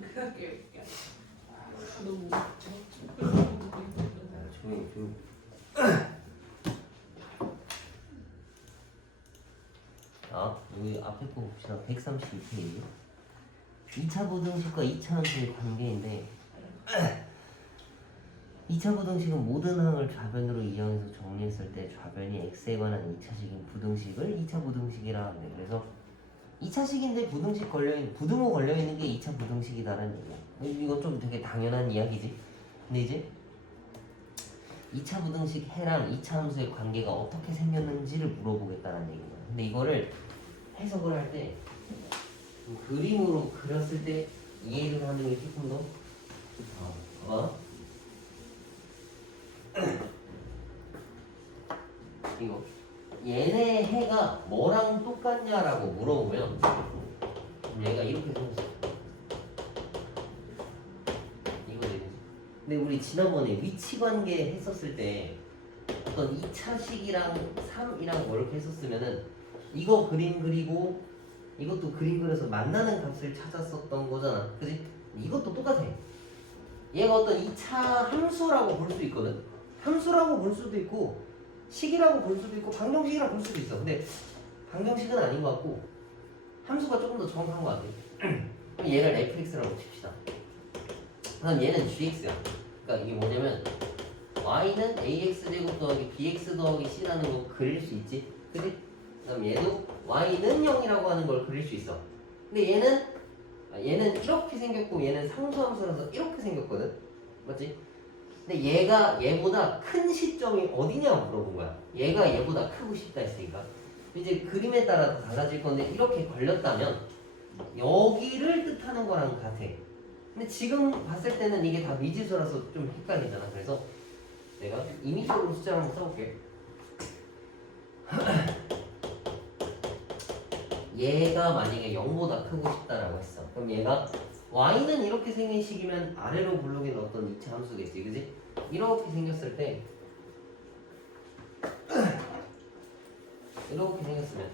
그렇게 너무 조용. 자, 여기 앞에 거 봅시다. 132페이지. 2차 부등식과 2차 함수의 관계인데 2차 부등식은 모든 항을 좌변으로 이용해서 정리했을 때 좌변이 x에 관한 2차식인 부등식을 2차 부등식이라 하는데, 그래서 2차식인데 부등호 걸려있는 게 2차 부등식이다라는 얘기야. 이건 좀 되게 당연한 이야기지. 근데 이제 2차 부등식 해랑 2차 함수의 관계가 어떻게 생겼는지를 물어보겠다는 얘기야. 근데 이거를 해석을 할 때 그림으로 그렸을 때 이해를 하는 게 조금 더 이거 얘네 해가 뭐랑 똑같냐라고 물어보면 얘가 이렇게 생겼어. 이거 되겠지. 근데 우리 지난번에 위치 관계 했었을 때 어떤 2차식이랑 3이랑 뭐 이렇게 했었으면은 이거 그림 그리고 이것도 그림 그려서 만나는 값을 찾았었던 거잖아. 그지? 이것도 똑같아. 얘가 어떤 2차 함수라고 볼 수 있거든. 함수라고 볼 수도 있고 식이라고 볼 수도 있고 방정식이라고 볼 수도 있어. 근데 방정식은 아닌 것 같고 함수가 조금 더 정확한 것 같아. 그럼 얘를 fx라고 칩시다. 그럼 얘는 gx야. 그러니까 이게 뭐냐면 y는 ax제곱 더하기 bx 더하기 c라는 거 그릴 수 있지. 그치? 그다음 얘도 y는 0이라고 하는 걸 그릴 수 있어. 근데 얘는 이렇게 생겼고 얘는 상수함수라서 이렇게 생겼거든. 맞지? 근데 얘가 얘보다 큰 시점이 어디냐고 물어본 거야. 얘가 얘보다 크고 싶다 했으니까. 이제 그림에 따라 달라질 건데 이렇게 걸렸다면 여기를 뜻하는 거랑 같아. 근데 지금 봤을 때는 이게 다 미지수라서 좀 헷갈리잖아. 그래서 내가 임의적으로 숫자를 한번 써볼게. 얘가 만약에 0보다 크고 싶다라고 했어. 그럼 얘가 y는 이렇게 생긴 식이면 아래로 굴러긴 어떤 2차 함수겠지, 그지? 이렇게 생겼을 때 이렇게 생겼으면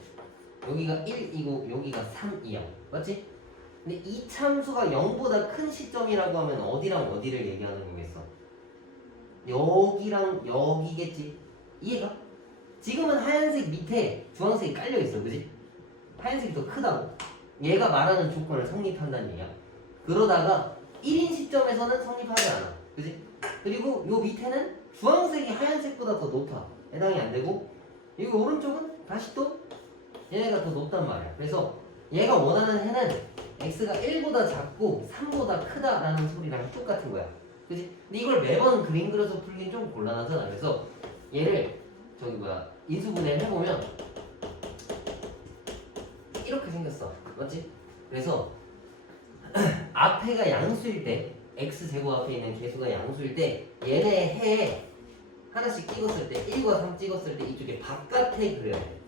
여기가 1이고 여기가 3이야, 맞지? 근데 2차 함수가 0보다 큰 시점이라고 하면 어디랑 어디를 얘기하는 거겠어? 여기랑 여기겠지? 이해가? 지금은 하얀색 밑에 주황색이 깔려있어, 그지? 하얀색이 더 크다고. 얘가 말하는 조건을 성립한다는 얘기야. 그러다가 1인 시점에서는 성립하지 않아. 그지? 그리고 요 밑에는 주황색이 하얀색보다 더 높아. 해당이 안 되고, 여기 오른쪽은 다시 또 얘네가 더 높단 말이야. 그래서 얘가 원하는 해는 x가 1보다 작고 3보다 크다라는 소리랑 똑같은 거야. 그지? 근데 이걸 매번 그림 그려서 풀긴 좀 곤란하잖아. 그래서 얘를 인수분해를 해보면 이렇게 생겼어. 맞지? 그래서 앞에가 양수일 때 x제곱 앞에 있는 개수가 양수일 때 얘네 해에 하나씩 찍었을 때 1과 3 찍었을 때 이쪽에 바깥에 그려야 돼.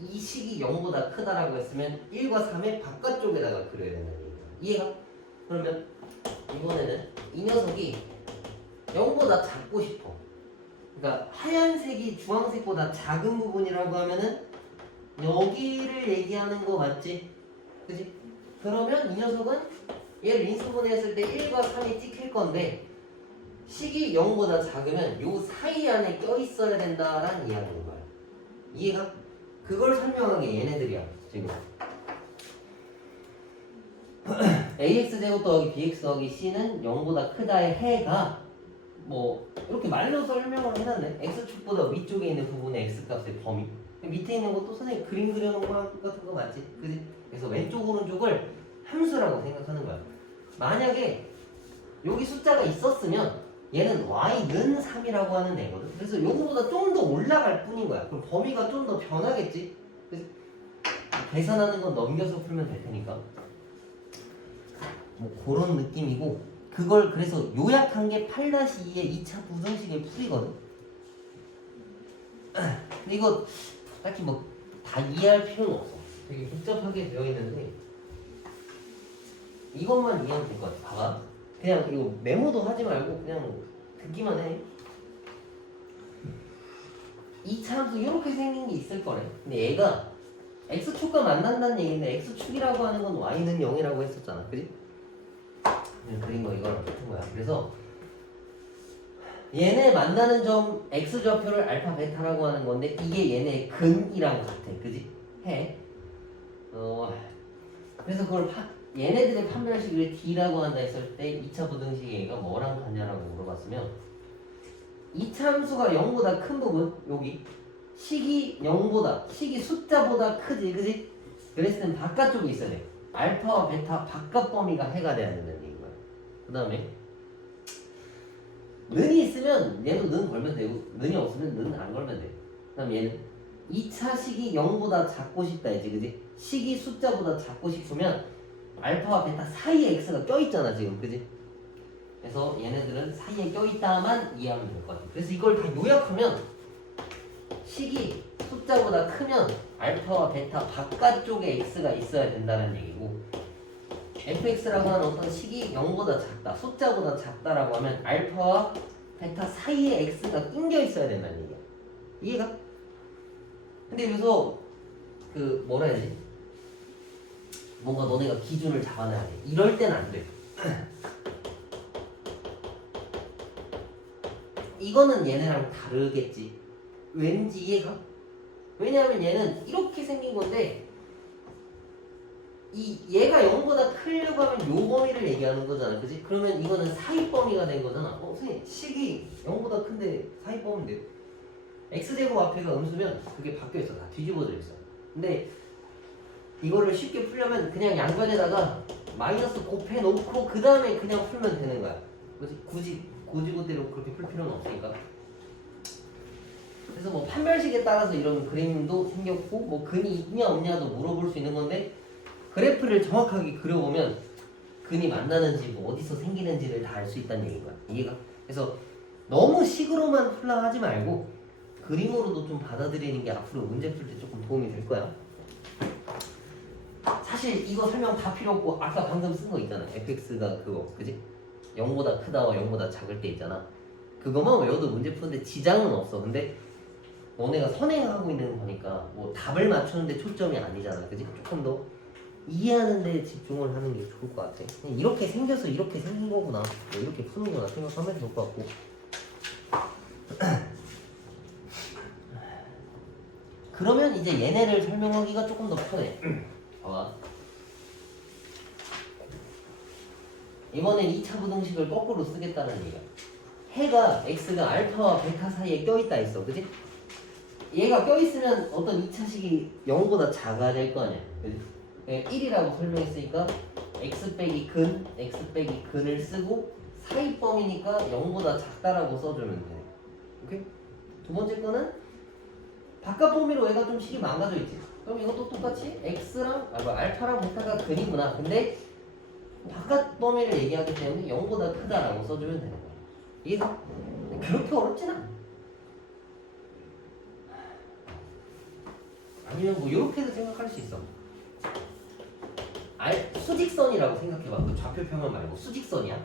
이 식이 0보다 크다라고 했으면 1과 3의 바깥쪽에다가 그려야 된다는 얘기야. 이해가? 그러면 이번에는 이 녀석이 0보다 작고 싶어. 그러니까 하얀색이 주황색보다 작은 부분이라고 하면은 여기를 얘기하는 거 맞지? 그지? 그러면 이 녀석은 얘를 인수분해했을 때 1과 3이 찍힐 건데 식이 0보다 작으면 요 사이 안에 껴있어야 된다라는 이야기인 거야. 이해가? 그걸 설명한 게 얘네들이야 지금. ax제곱 더하기 bx 더하기 c는 0보다 크다의 해가 뭐 이렇게 말로 설명을 해놨네. x축보다 위쪽에 있는 부분의 x값의 범위, 밑에 있는 것도 선생님 그림 그려놓은 거랑 똑같은 거 맞지? 그지? 그래서 왼쪽 오른쪽을 함수라고 생각하는 거야. 만약에 여기 숫자가 있었으면 얘는 y는 3이라고 하는 애거든. 그래서 요거보다 좀 더 올라갈 뿐인 거야. 그럼 범위가 좀 더 변하겠지? 그래서 계산하는 건 넘겨서 풀면 될 테니까 뭐 그런 느낌이고, 그걸 그래서 요약한 게 8-2의 2차 부등식의 풀이거든. 근데 이거 딱히 뭐 다 이해할 필요는 없어. 되게 복잡하게 되어 있는데 이것만 이해하면 될 것 같아. 봐봐. 그냥 이거 메모도 하지 말고 그냥 듣기만 해. 2차 함수 이렇게 생긴 게 있을 거래. 근데 얘가 x축과 만난다는 얘기인데 x축이라고 하는 건 y는 0이라고 했었잖아. 그지? 그린 거 이거랑 같은 거야. 그래서 얘네 만나는 점 x좌표를 알파 베타라고 하는 건데 이게 얘네 근이랑 같아. 그지? 해. 그래서 그걸 얘네들의 판별식을 D라고 한다 했을 때 2차 부등식의 얘가 뭐랑 같냐라고 물어봤으면 이 참수가 0보다 큰 부분 여기 식이 0보다 식이 숫자보다 크지 그지? 그랬을 땐 바깥쪽에 있어야 돼. 알파와 베타 바깥 범위가 해가 돼야 된다는 얘기인 거야. 그 다음에 는이 있으면 얘도 는 걸면 되고 는이 없으면 는 안 걸면 돼. 그 다음 얘는 2차 식이 0보다 작고 싶다 했지 그지? 식이 숫자보다 작고 싶으면 알파와 베타 사이에 x가 껴있잖아 지금 그지? 그래서 얘네들은 사이에 껴있다만 이해하면 될 것 같아. 그래서 이걸 다 요약하면 식이 숫자보다 크면 알파와 베타 바깥쪽에 x가 있어야 된다는 얘기고 fx라고 하는 어떤 식이 0보다 작다 숫자보다 작다라고 하면 알파와 베타 사이에 x가 낑겨 있어야 된다는 얘기야. 이해가? 근데 여기서 그 뭐라 해야지? 뭔가 너네가 기준을 잡아놔야 돼. 이럴 땐 안 돼. 이거는 얘네랑 다르겠지. 왠지 이해가? 왜냐하면 얘는 이렇게 생긴 건데 얘가 0보다 크려고 하면 요 범위를 얘기하는 거잖아. 그지? 그러면 이거는 사이 범위가 된 거잖아. 선생님 식이 0보다 큰데 사이 범위인데 x제곱 앞에가 음수면 그게 바뀌어 있어. 다 뒤집어져 있어. 근데 이거를 쉽게 풀려면 그냥 양변에다가 마이너스 곱해 놓고 그 다음에 그냥 풀면 되는 거야. 굳이 고지고대로 그렇게 풀 필요는 없으니까. 그래서 뭐 판별식에 따라서 이런 그림도 생겼고 뭐 근이 있냐 없냐도 물어볼 수 있는 건데 그래프를 정확하게 그려보면 근이 만나는지 뭐 어디서 생기는지를 다 알 수 있다는 얘기인 거야. 이해가? 그래서 너무 식으로만 풀라 하지 말고 그림으로도 좀 받아들이는 게 앞으로 문제 풀 때 조금 도움이 될 거야. 사실 이거 설명 다 필요 없고 아까 방금 쓴 거 있잖아. fx가 그거 그지? 0보다 크다와 0보다 작을 때 있잖아. 그거만 외워도 문제 푸는데 지장은 없어. 근데 너네가 선행하고 있는 거니까 뭐 답을 맞추는데 초점이 아니잖아. 그지? 조금 더 이해하는 데 집중을 하는 게 좋을 것 같아. 그냥 이렇게 생겨서 이렇게 생긴 거구나. 뭐 이렇게 푸는구나 생각하면 좋을 것 같고. 그러면 이제 얘네를 설명하기가 조금 더 편해. 봐봐. 이번엔 2차 부등식을 거꾸로 쓰겠다는 얘기야. 해가 x가 알파와 베타 사이에 껴있다 했어. 그지? 얘가 껴있으면 어떤 2차식이 0보다 작아야 될 거 아니야. 그지? 1이라고 설명했으니까 x 빼기 근을 쓰고 사이 범위니까 0보다 작다라고 써주면 돼. 오케이? 두 번째 거는 바깥 범위로 얘가 좀 식이 망가져 있지. 그럼 이것도 똑같이 x랑 알파랑 베타가 근이구나. 근데 바깥 범위를 얘기하기 때문에 0보다 크다라고 써주면 되는 거야. 이게 그렇게 어렵진 않아. 아니면 뭐 이렇게도 생각할 수 있어. 수직선이라고 생각해봐. 그 좌표평면 말고 수직선이야.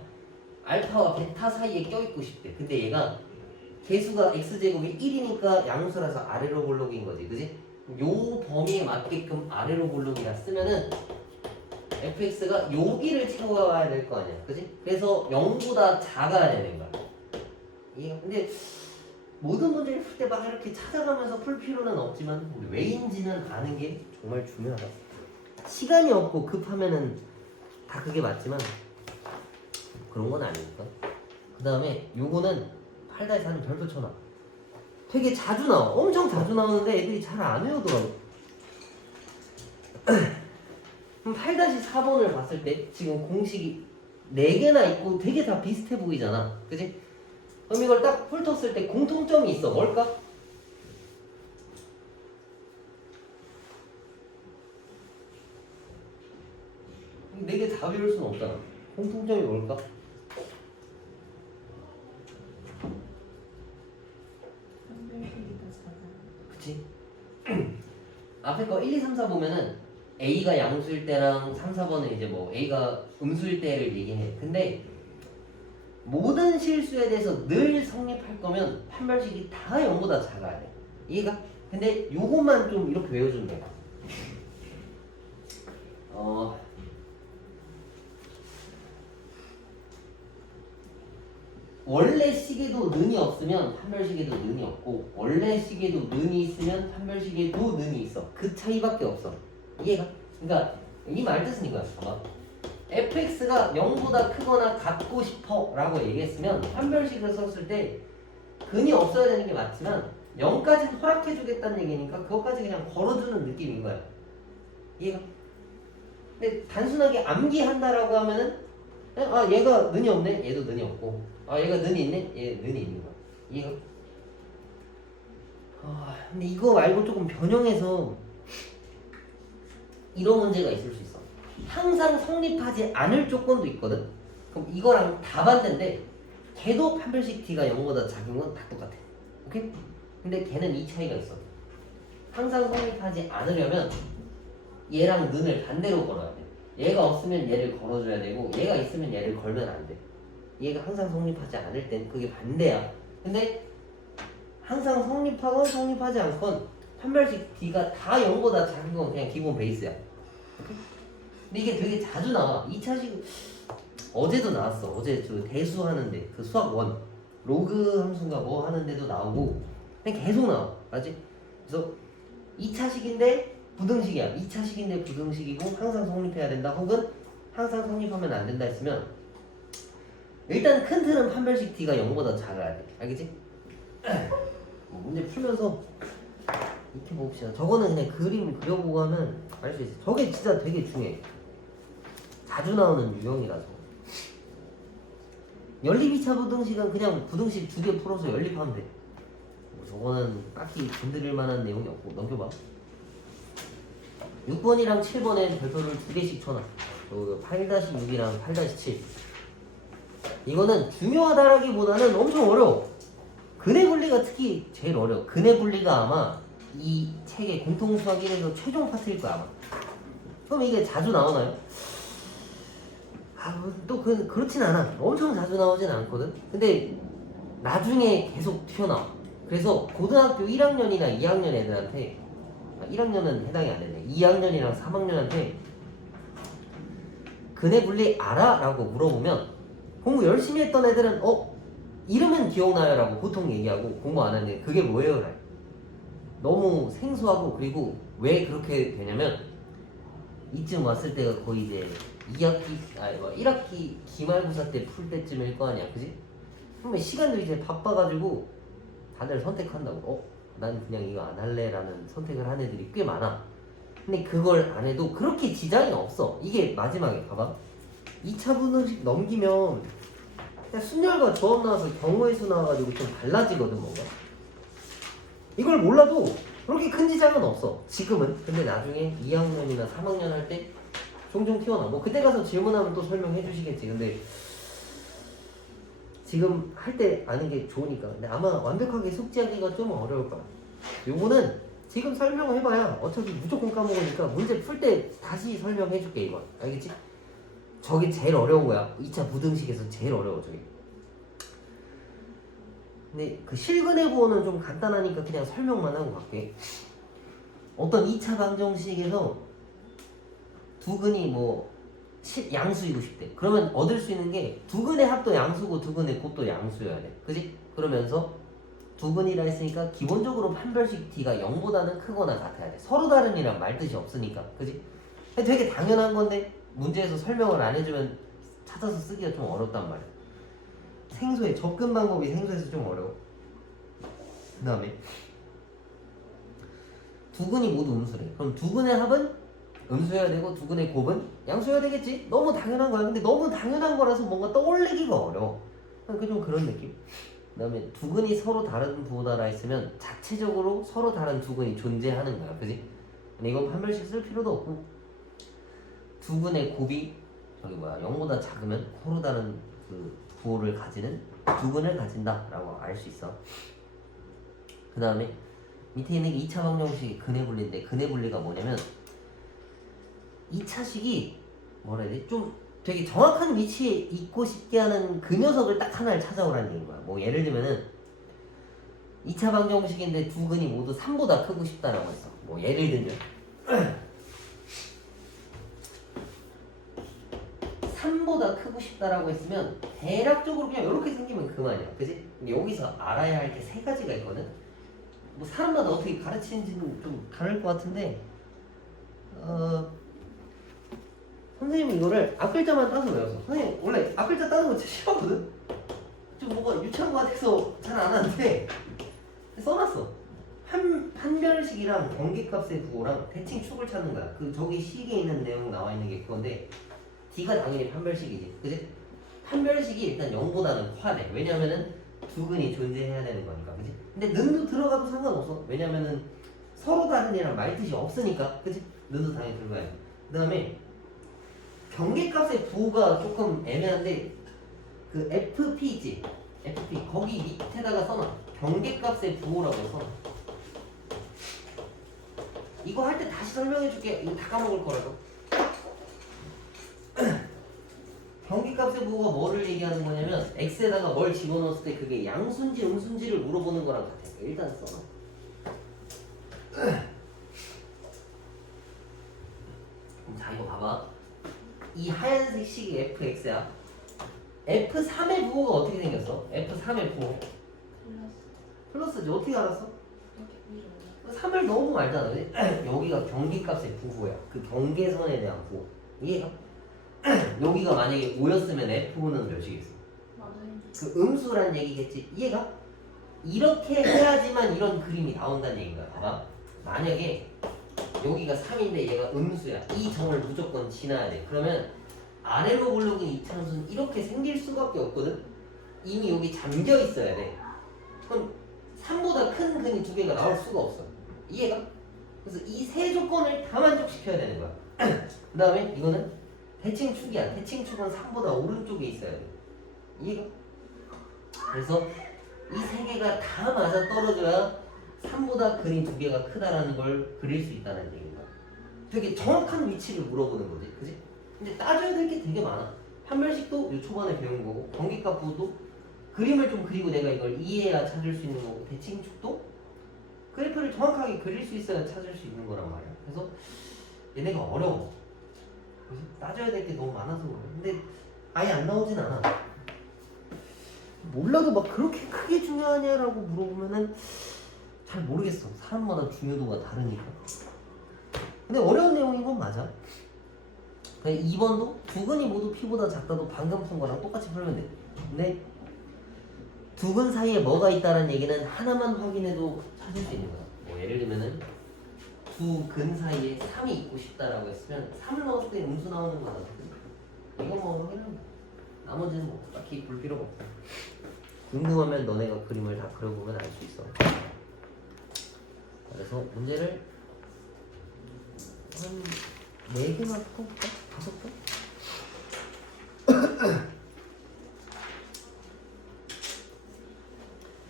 알파와 베타 사이에 껴있고 싶대. 근데 얘가 개수가 x제곱이 1이니까 양수라서 아래로 볼록인 거지. 그지? 요 범위에 맞게끔 아래로 볼록이라 쓰면은 fx가 여기를 채워야 될 거 아니야. 그지? 그래서 0보다 작아야 되는 거야. 근데 모든 문제를 풀 때 막 이렇게 찾아가면서 풀 필요는 없지만 왜인지는 아는 게 정말 중요하다. 시간이 없고 급하면은 다 그게 맞지만 그런 건 아니니까. 그 다음에 요거는 8-4는 별표 쳐놔. 되게 자주 나와. 엄청 자주 나오는데 애들이 잘 안 외우더라고. 그럼 8-4번을 봤을 때 지금 공식이 4개나 있고 되게 다 비슷해 보이잖아. 그지? 그럼 이걸 딱 훑었을 때 공통점이 있어. 뭘까? 4개 다 외울 수는 없잖아. 공통점이 뭘까? 그치? 앞에 거 1, 2, 3, 4 보면은 A가 양수일 때랑 3, 4번은 이제 뭐 A가 음수일 때를 얘기해. 근데 모든 실수에 대해서 늘 성립할 거면 판별식이 다 0보다 작아야 돼. 이해가? 근데 요것만 좀 이렇게 외워주면 돼. 원래 시계도 는이 없으면 판별시계도 는이 없고 원래 시계도 는이 있으면 판별시계도 는이 있어. 그 차이밖에 없어. 이해가? 그러니까 이 말 뜻은 이거야. 봐봐. fx가 0보다 크거나 같고 싶어 라고 얘기했으면 판별식을 썼을 때 근이 없어야 되는 게 맞지만 0까지는 허락해 주겠다는 얘기니까 그것까지 그냥 걸어주는 느낌인 거야. 이해가? 근데 단순하게 암기한다라고 하면은 아 얘가 는이 없네? 얘도 는이 없고 아 얘가 는이 있네? 얘 는이 있는 거야. 이해가? 근데 이거 말고 조금 변형해서 이런 문제가 있을 수 있어. 항상 성립하지 않을 조건도 있거든. 그럼 이거랑 다 반대인데 걔도 판별식 t가 0보다 작은 건 다 똑같아. 오케이? 근데 걔는 이 차이가 있어. 항상 성립하지 않으려면 얘랑 는을 반대로 걸어야 돼. 얘가 없으면 얘를 걸어줘야 되고 얘가 있으면 얘를 걸면 안 돼. 얘가 항상 성립하지 않을 땐 그게 반대야. 근데 항상 성립하건 성립하지 않건 판별식 t가 다 0보다 작은 건 그냥 기본 베이스야. 오케이? 근데 이게 되게 자주 나와. 2차식 어제도 나왔어. 어제 저 대수 하는데 그 수학 1 로그 함수인가 뭐 하는데도 나오고 그냥 계속 나와. 맞지? 그래서 2차식인데 부등식이야. 2차식인데 부등식이고 항상 성립해야 된다. 혹은 항상 성립하면 안 된다 했으면 일단 큰 틀은 판별식 t가 0보다 작아야 돼. 알겠지? 문제 풀면서 이렇게 봅시다. 저거는 그냥 그림 그려보고 하면 알 수 있어. 저게 진짜 되게 중요해. 자주 나오는 유형이라서. 연립 2차 부등식은 그냥 부등식 2개 풀어서 연립하면 돼. 저거는 딱히 건드릴 만한 내용이 없고 넘겨봐. 6번이랑 7번엔 별표를 2개씩 쳐놔. 8-6이랑 8-7 이거는 중요하다라기보다는 엄청 어려워. 근해 분리가 특히 제일 어려워. 근해 분리가 아마 이 책의 공통수학 1에서 최종 파트일 거야 아마. 그럼 이게 자주 나오나요? 또 그렇진 않아. 엄청 자주 나오진 않거든. 근데 나중에 계속 튀어나와. 그래서 고등학교 1학년이나 2학년 애들한테 1학년은 해당이 안 되네. 2학년이랑 3학년한테 근해 분리 알아? 라고 물어보면 공부 열심히 했던 애들은 이름은 기억나요? 라고 보통 얘기하고 공부 안 하는데 그게 뭐예요? 라고. 너무 생소하고 그리고 왜 그렇게 되냐면 이쯤 왔을 때가 거의 이제 1학기 기말고사 때 풀 때쯤일 거 아니야, 그지? 그러면 시간도 이제 바빠가지고 다들 선택한다고. 난 그냥 이거 안 할래라는 선택을 한 애들이 꽤 많아. 근데 그걸 안 해도 그렇게 지장이 없어. 이게 마지막에 봐봐. 2차 분식 넘기면 그냥 순열과 조합 나와서 경우의 수 나와가지고 좀 달라지거든 뭔가. 이걸 몰라도 그렇게 큰 지장은 없어 지금은. 근데 나중에 2학년이나 3학년 할 때 종종 튀어나와. 뭐 그때 가서 질문하면 또 설명해 주시겠지. 근데 지금 할 때 아는 게 좋으니까. 근데 아마 완벽하게 숙지하기가 좀 어려울 거야. 요거는 지금 설명해봐야 어차피 무조건 까먹으니까 문제 풀 때 다시 설명해 줄게 이거. 알겠지? 저게 제일 어려운 거야. 2차 부등식에서 제일 어려워 저게. 근데 그 실근의 부호는 좀 간단하니까 그냥 설명만 하고 갈게. 어떤 2차 방정식에서 두 근이 뭐 양수이고 싶대. 그러면 얻을 수 있는 게 두 근의 합도 양수고 두 근의 곱도 양수여야 돼. 그지? 그러면서 두 근이라 했으니까 기본적으로 판별식 t가 0보다는 크거나 같아야 돼. 서로 다른이란 말 뜻이 없으니까. 그지? 되게 당연한 건데 문제에서 설명을 안 해주면 찾아서 쓰기가 좀 어렵단 말이야. 생소해. 접근 방법이 생소해서 좀 어려워. 그 다음에 두 근이 모두 음수래. 그럼 두 근의 합은 음수여야 되고 두 근의 곱은 양수여야 되겠지? 너무 당연한 거야. 근데 너무 당연한 거라서 뭔가 떠올리기가 어려워. 좀 그런 느낌? 그 다음에 두 근이 서로 다른 부호다라 했으면 자체적으로 서로 다른 두 근이 존재하는 거야. 그지? 근데 이건 판별식 쓸 필요도 없고 두 근의 곱이 0보다 작으면 서로 다른 그 부호를 가지는 두 근을 가진다 라고 알 수 있어. 그 다음에 밑에 있는 게 2차 방정식이 근해 분리인데 근해 분리가 뭐냐면 2차식이 뭐라 해야 돼? 좀 되게 정확한 위치에 있고 싶게 하는 그 녀석을 딱 하나를 찾아오라는 얘기인 거야. 뭐 예를 들면은 2차 방정식인데 두 근이 모두 3보다 크고 싶다라고 했어. 뭐 예를 들면 3보다 크고 싶다라고 했으면 대략적으로 그냥 이렇게 생기면 그만이야. 그지? 근데 여기서 알아야 할 게 세 가지가 있거든. 뭐 사람마다 어떻게 가르치는지는 좀 다를 것 같은데 선생님이 이거를 앞글자만 따서 외웠어. 선생님 원래 앞글자 따는 거 진짜 싫어하거든? 좀 뭔가 유치한 거 같아서 잘 안 하는데 써놨어. 판별식이랑 경계값의 부호랑 대칭 축을 찾는 거야. 그 저기 시기에 있는 내용 나와 있는 게 그건데 D가 당연히 판별식이지. 그지? 판별식이 일단 0보다는 커야 돼. 왜냐면은 두근이 존재해야 되는 거니까. 그지? 근데 는도 들어가도 상관없어. 왜냐면은 서로 다른 이랑 말 뜻이 없으니까. 그지? 는도 당연히 들어가야 돼. 그 다음에 경계값의 부호가 조금 애매한데 그 FP 있지? FP 거기 밑에다가 써놔. 경계값의 부호라고 써놔. 이거 할 때 다시 설명해 줄게. 이거 다 까먹을 거라고. 경계값의 부호가 뭐를 얘기하는 거냐면 x에다가 뭘 집어넣었을 때 그게 양수인지 음수인지를 물어보는 거랑 같아. 일단 써놔. 자 이거 봐봐. 이 하얀색 식이 fx야. f3의 부호가 어떻게 생겼어? f3의 부호 플러스지. 어떻게 알았어? 3을 너무 알잖아. 그치? 여기가 경계값의 부호야. 그 경계선에 대한 부호. 이해가? 여기가 만약에 5였으면 F는 몇이겠어? 맞아요. 그 음수란 얘기겠지. 이해가? 이렇게 해야지만 이런 그림이 나온다는 얘기인 거야. 봐봐. 만약에 여기가 3인데 얘가 음수야. 이 점을 무조건 지나야 돼. 그러면 아래로 굴러간 이차함수는 이렇게 생길 수밖에 없거든. 이미 여기 잠겨 있어야 돼. 그럼 3보다 큰 근이 두 개가 나올 수가 없어. 이해가? 그래서 이 세 조건을 다 만족시켜야 되는 거야. 그 다음에 이거는 대칭축이야. 대칭축은 3보다 오른쪽에 있어야 돼. 이해가? 그래서 이 세 개가 다 맞아 떨어져야 3보다 근이 두 개가 크다라는 걸 그릴 수 있다는 얘기인 거야. 되게 정확한 위치를 물어보는 거지. 그지? 근데 따져야 될 게 되게 많아. 판별식도 요 초반에 배운 거고, 경계값 부호도 그림을 좀 그리고 내가 이걸 이해해야 찾을 수 있는 거고, 대칭축도 그래프를 정확하게 그릴 수 있어야 찾을 수 있는 거란 말이야. 그래서 얘네가 어려워. 그치? 따져야 될 게 너무 많아서 그래. 근데 아예 안 나오진 않아. 몰라도 막 그렇게 크게 중요하냐라고 물어보면은 잘 모르겠어. 사람마다 중요도가 다르니까. 근데 어려운 내용인 건 맞아. 2번도 두근이 모두 P보다 작다도 방금 푼 거랑 똑같이 풀면 돼. 근데 두근 사이에 뭐가 있다는 얘기는 하나만 확인해도 찾을 수 있는 거야. 뭐 예를 들면은 두 근 사이에 3이 있고 싶다라고 했으면 3을 넣었을 때 음수 나오는 거다. 이거 뭐 확인하면 돼. 나머지는 뭐 딱히 볼 필요가 없어. 궁금하면 너네가 그림을 다 그려보면 알 수 있어. 그래서 문제를 한 4개만 풀어볼까? 5개?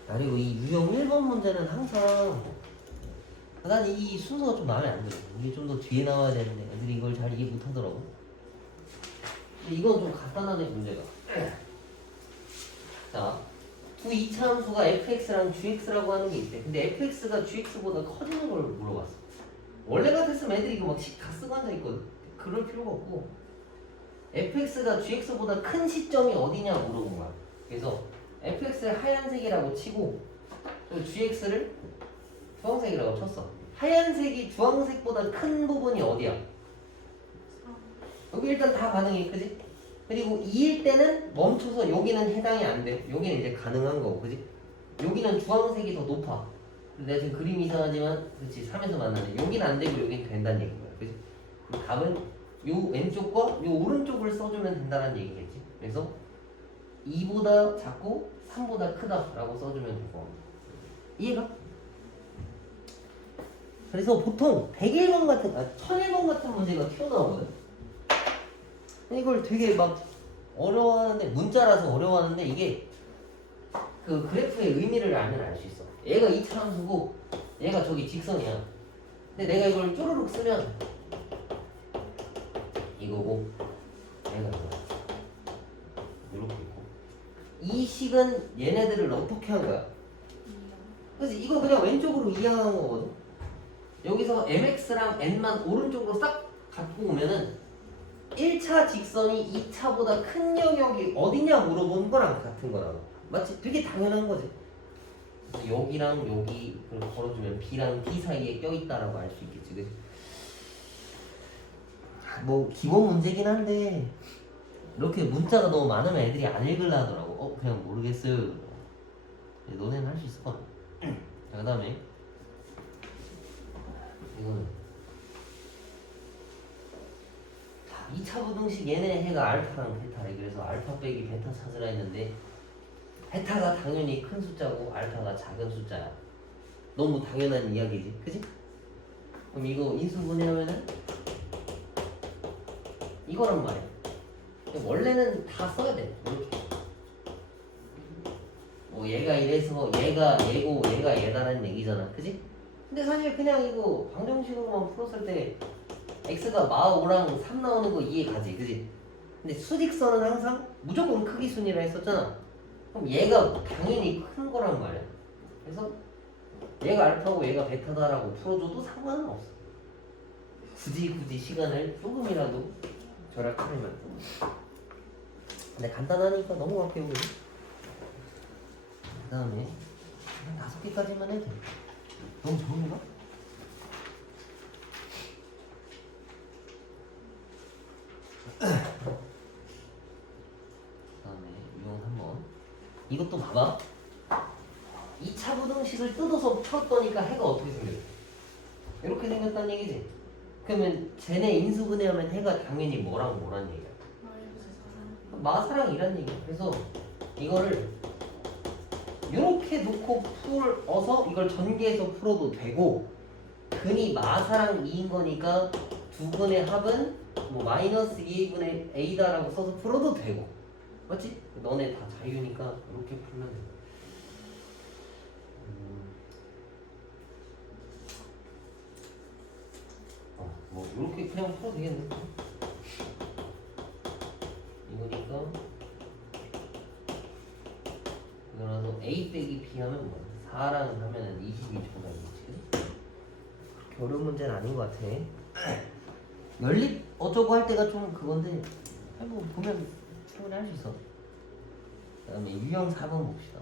그리고 이 유형 1번 문제는 항상 난 이 순서가 좀 마음에 안 들어. 이게 좀 더 뒤에 나와야 되는데 애들이 이걸 잘 이해 못하더라고. 근데 이건 좀 간단하네 문제가. 자, 두 이차함수가 fx랑 gx라고 하는 게 있대. 근데 fx가 gx보다 커지는 걸 물어봤어. 원래 같았으면 애들이 이거 막 다 쓰고 앉아있거든. 그럴 필요가 없고 fx가 gx보다 큰 시점이 어디냐 물어본 거야. 그래서 fx를 하얀색이라고 치고 또 gx를 주황색이라고 쳤어. 하얀색이 주황색보다 큰 부분이 어디야? 여기 일단 다 가능해. 그지? 그리고 2일 때는 멈춰서 여기는 해당이 안 돼. 여기는 이제 가능한 거고. 그지? 여기는 주황색이 더 높아. 내가 지금 그림이 이상하지만 그렇지 3에서 만나네. 여기는 안 되고 여기는 된다는 얘기인 거야. 그지? 그럼 답은 요 왼쪽과 요 오른쪽을 써주면 된다는 얘기겠지. 그래서 2보다 작고 3보다 크다라고 써주면 되고. 이해가? 그래서 보통 101번 같은 1001번 같은 문제가 튀어나오거든. 이걸 되게 막 어려워하는데 문자라서 어려워하는데 이게 그 그래프의 의미를 알면 알 수 있어. 얘가 이차함수고 얘가 저기 직선이야. 근데 내가 이걸 쪼르륵 쓰면 이거고 얘가 이렇게 있고 이 식은 얘네들을 어떻게 한 거야? 그래서 이거 그냥 왼쪽으로 이항한 거거든. 여기서 mx랑 n만 오른쪽으로 싹 갖고 오면은 1차 직선이 2차보다 큰 영역이 어디냐 물어보는 거랑 같은 거라고. 맞지? 되게 당연한 거지. 그래서 여기랑 여기를 걸어주면 B랑 D 사이에 껴있다라고 알 수 있겠지. 그치? 뭐 기본 문제긴 한데 이렇게 문자가 너무 많으면 애들이 안 읽으려 하더라고. 그냥 모르겠어요. 너네는 할 수 있을 거야. 자, 그 다음에 이거는 2차 부등식 얘네 해가 알파랑 베타래. 그래서 알파 빼기 베타 찾으라 했는데 베타가 당연히 큰 숫자고 알파가 작은 숫자야. 너무 당연한 이야기지, 그지? 그럼 이거 인수분해하면은 이거란 말이야. 원래는 다 써야 돼. 이렇게. 뭐 얘가 이래서 얘가 얘고 얘가 얘다라는 얘기잖아, 그지? 근데 사실 그냥 이거 방정식으로만 풀었을 때 x가 마 5랑 3 나오는 거 이해 가지, 그지? 근데 수직선은 항상 무조건 크기 순이라 했었잖아. 그럼 얘가 당연히 큰 거란 말이야. 그래서 얘가 알파고 얘가 베타다라고 풀어줘도 상관은 없어. 굳이 시간을 조금이라도 절약하려면. 근데 간단하니까 넘어갈게요. 그 다음에 한 5개까지만 해도 돼. 너무 좋은가? 그다음에 유형 3번. 이것도 봐봐. 2차 부등식을 뜯어서 풀었더니까 해가 어떻게 생겼어? 이렇게 생겼다는 얘기지. 그러면 쟤네 인수분해하면 해가 당연히 뭐랑 얘기야? 마사랑이란 얘기야. 그래서 이거를 이렇게 놓고 풀어서 이걸 전개해서 풀어도 되고, 근이 마사랑 2인 거니까 두 분의 합은 뭐 마이너스 2분의 a다라고 써서 풀어도 되고, 맞지? 너네 다 자유니까 이렇게 풀면 돼. 뭐 이렇게 그냥 풀어도 되겠네. 이거니까 그러나서 a 빼기 b 하면 뭐야? 4랑 하면은 22 정답이지. 그렇게 어려운 문제는 아닌 것 같아. 연립 어쩌고 할 때가 좀 그건데, 뭐 보면 충분히 할 수 있어. 그 다음에 유형 4번 봅시다.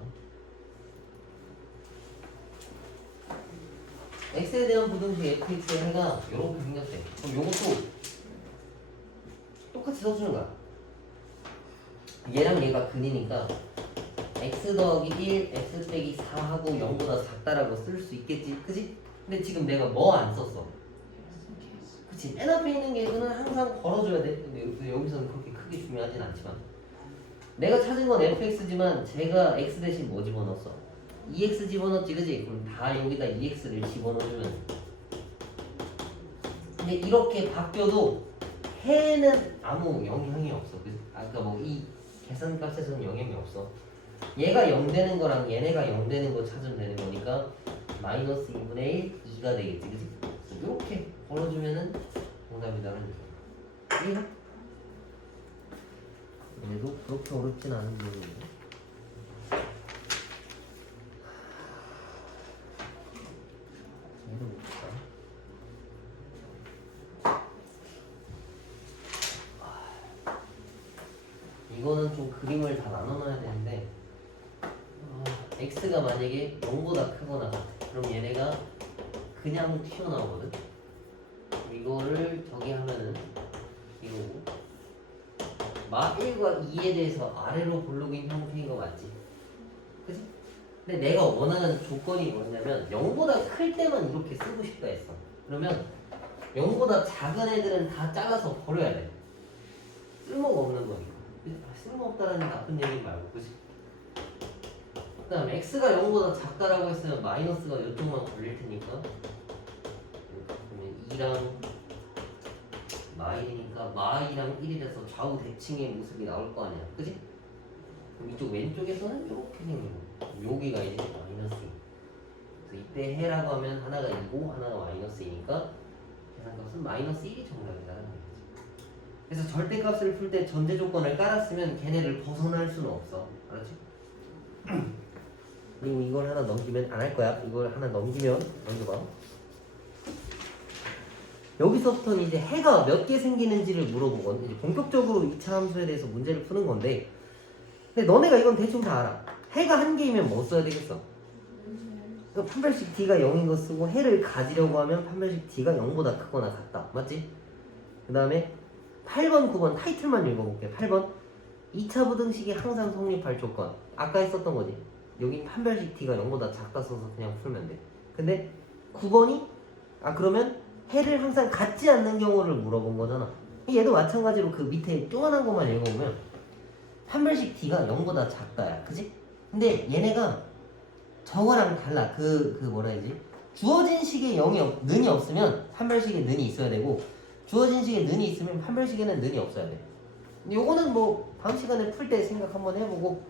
x에 대한 부등식 fx의 해가 이렇게 생겼대. 그럼 요것도 똑같이 써주는 거야. 얘랑 얘가 근이니까 x 더하기 1, x 빼기 4하고 0보다 작다라고 쓸 수 있겠지, 그지? 근데 지금 내가 뭐 안 썼어? 그치? n 앞에 있는 개수는 항상 걸어줘야 돼. 근데 여기서는 그렇게 크게 중요하진 않지만, 내가 찾은 건 fx지만 제가 x 대신 뭐 집어넣었어? 2x 집어넣었지, 그지? 그럼 다 여기다 2x를 집어넣어주면, 근데 이렇게 바뀌어도 해는 아무 영향이 없어. 아까 뭐 이 계산값에서는 영향이 없어. 얘가 0 되는 거랑 얘네가 0 되는 거 찾으면 되는 거니까 마이너스 2분의 1, 2가 되겠지, 그지? 이렇게 걸어주면은 정답이다라는 얘기야. 이해가? 얘도 그렇게 어렵진 않은 부분인데. 얘도 봅시다. 이거는 좀 그림을 다 나눠놔야 되는데, x가 만약에 0보다 크거나 같아. 그럼 얘네가 그냥 튀어나오거든. 이거를 저기 하면은 이거고, 마 1과 2에 대해서 아래로 볼록인 형태인 거 맞지? 그치? 근데 내가 원하는 조건이 뭐냐면 0보다 클 때만 이렇게 쓰고 싶다 했어. 그러면 0보다 작은 애들은 다 잘라서 버려야 돼. 쓸모가 없는 거니까. 쓸모없다라는 나쁜 얘기 말고, 그치? 그 다음에 x가 0보다 작다라고 했으면 마이너스가 이쪽만 걸릴 테니까, 그러면 2랑 마이니까 마이랑 1이라서 좌우 대칭의 모습이 나올 거 아니야, 그치? 그럼 이쪽 왼쪽에서는 이렇게 생긴 거, 여기가 이제 마이너스 2. 그래서 이때 해라고 하면 하나가 2고 하나가 마이너스 2니까 계산값은 마이너스 1이 정답이라는 거지. 그래서 절대값을 풀 때 전제 조건을 깔았으면 걔네를 벗어날 수는 없어, 알았지? 그리고 이걸 하나 넘기면 안 할 거야. 이걸 하나 넘기면 넘겨봐. 여기서부터는 이제 해가 몇 개 생기는지를 물어보거든. 이제 본격적으로 2차 함수에 대해서 문제를 푸는 건데, 근데 너네가 이건 대충 다 알아. 해가 한 개이면 뭐 써야 되겠어? 판별식 D가 0인 거 쓰고, 해를 가지려고 하면 판별식 D가 0보다 크거나 같다. 맞지? 그 다음에 8번, 9번 타이틀만 읽어볼게. 8번 2차 부등식이 항상 성립할 조건. 아까 했었던 거지. 여긴 판별식 D가 0보다 작다 써서 그냥 풀면 돼. 근데 9번이 그러면 해를 항상 갖지 않는 경우를 물어본 거잖아. 얘도 마찬가지로 그 밑에 조그만한 것만 읽어보면 판별식 D가 0보다 작다야. 그지? 근데 얘네가 저거랑 달라. 그 뭐라 해야지? 주어진 식에 는이 없으면 판별식에 는이 있어야 되고, 주어진 식에 는이 있으면 판별식에는 는이 없어야 돼. 근데 요거는 뭐 다음 시간에 풀 때 생각 한번 해보고,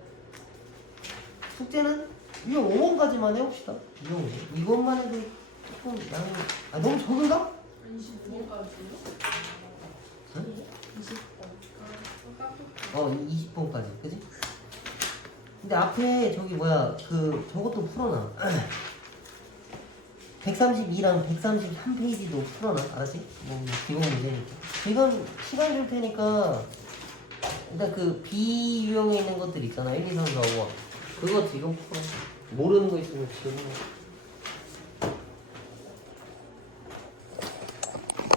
숙제는 유형 5번까지만 해봅시다. 유형 5번. 이것만 해도 조금 양이 너무 적은가? 25번까지요? 응? 20번. 20번까지. 그지? 근데 앞에 저기 뭐야 저것도 풀어놔. 132랑 133페이지도 풀어놔. 알았지? 뭐 기본 문제니까. 지금 시간 줄 테니까 일단 그 비유형에 있는 것들 있잖아. 1, 2, 3, 4, 5. 그거 지금 풀어. 모르는 거 있으면 지금 해.